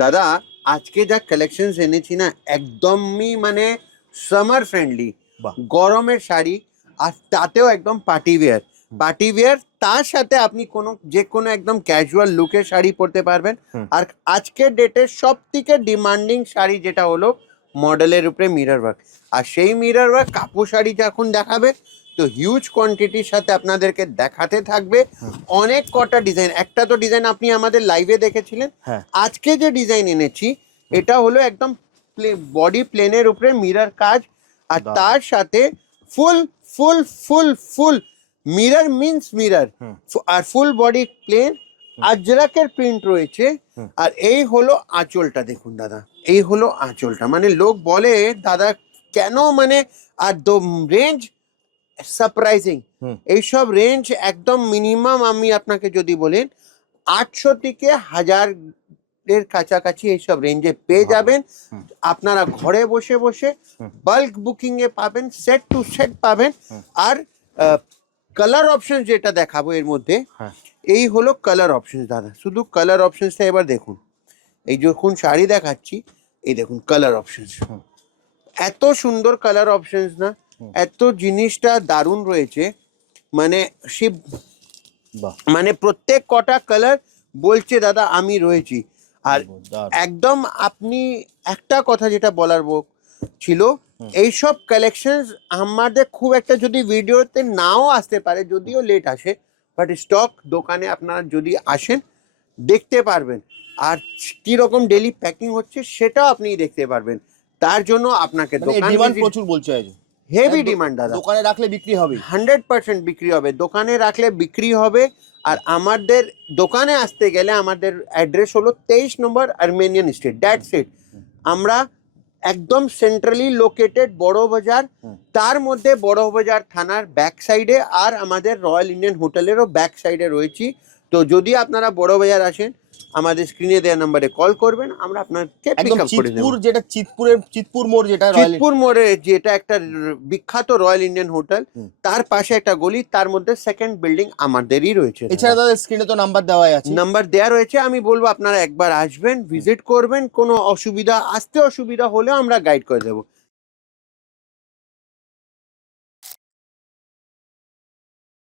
দাদা আজকে যা কালেকশনস এনেছি না একদমই মানে সামার ফ্রেন্ডলি, বাহ। গরমের শাড়ি, আর তাতেও একদম পার্টি ওয়্যার। পার্টি ওয়্যার তার সাথে আপনি যে কোনো একদম ক্যাজুয়াল লুকের শাড়ি পরতে পারবেন। হুম। আর আজকের ডেটের সব থেকে ডিমান্ডিং শাড়ি যেটা হলো মডেলের উপরে মিরর ওয়ার্ক, আর সেই মিরর ওয়ার্ক কাপড় শাড়ি যখন দেখাবে তো হিউজ কোয়ান্টিটির সাথে আপনাদেরকে দেখাতে থাকবে। অনেক কটা ডিজাইন, একটা তো ডিজাইন আপনি আমাদের লাইভে দেখেছিলেন। হ্যাঁ। আজকে যে ডিজাইন এনেছি এটা হলো একদম বডি প্লেনের উপরে মিরর কাজ, আর দারুণ। তার সাথে ফুল ফুল ফুল ফুল মিরর মিন্স মিরর, আর ফুল বডি প্লেন আজরাকের প্রিন্ট রয়েছে। আর এই হলো আঁচলটা, দেখুন দাদা, এই হলো আঁচলটা। মানে লোক বলে দাদা কেন, মানে আর রেঞ্জ সারপ্রাইজিং। এইসব রেঞ্জ একদম মিনিমাম আমি আপনাকে যদি বলেন 800 থেকে 1000 এর কাছাকাছি এইসব রেঞ্জে পেয়ে যাবেন। আপনারা ঘরে বসে বসে বাল্ক বুকিং এ পাবেন, সেট টু সেট পাবেন। আর কালার অপশন যেটা দেখাবো এর মধ্যে, এই হলো কালার অপশন দাদা। শুধু কালার অপশনসটা এবার দেখুন, এই যখন শাড়ি দেখাচ্ছি এই দেখুন কালার অপশন, এত সুন্দর কালার অপশনস না, এত জিনিসটা দারুণ রয়েছে। মানে সে মানে প্রত্যেক কটা কালার বলছে দাদা আমি রয়েছি। আর একদম আপনি একটা কথা যেটা বলার ছিল, এইসব কালেকশনস আমাদের খুব একটা যদি ভিডিওতে নাও আসতে পারে, যদিও লেট আসে, বাট স্টক দোকানে আপনারা যদি আসেন দেখতে পারবেন। আর কিরকম ডেলি প্যাকিং হচ্ছে সেটাও আপনি দেখতে পারবেন। তার জন্য আপনাকে ডিমান্ড প্রচুর বলছে আজ, হেভি ডিমান্ড দাদা। দোকানে রাখলে বিক্রি হবে, 100% বিক্রি হবে, দোকানে রাখলে বিক্রি হবে। আর আমাদের দোকানে আসতে গেলে আমাদের অ্যাড্রেস হলো 23 নম্বর আর্মেনিয়ান স্ট্রিট, দ্যাটস ইট। আমরা একদম সেন্ট্রালি লোকেটেড বড় বাজার, তার মধ্যে বড় বাজার থানার ব্যাক সাইডে, আর আমাদের রয়্যাল ইন্ডিয়ান হোটেলেরও ব্যাক সাইডে রয়েছি। তো যদি আপনারা বড় বাজার আসেন আমাদের স্ক্রিনে দেওয়া নাম্বারে কল করবেন, আমরা আপনাকে পিক আপ করে দেব। যেটা চিতপুর মোড়, যেটা চিতপুর মোড়ে যেটা একটা বিখ্যাত রয়্যাল ইন্ডিয়ান হোটেল, তার পাশে একটা গলি, তার মধ্যে সেকেন্ড বিল্ডিং আমাদেরই রয়েছে। এছাড়া দাদা স্ক্রিনে তো নাম্বার দেওয়া আছে, নাম্বার দেওয়া রয়েছে। আমি বলবো আপনারা একবার আসবেন, ভিজিট করবেন, কোনো আসতে অসুবিধা হলেও আমরা গাইড করে দেবো।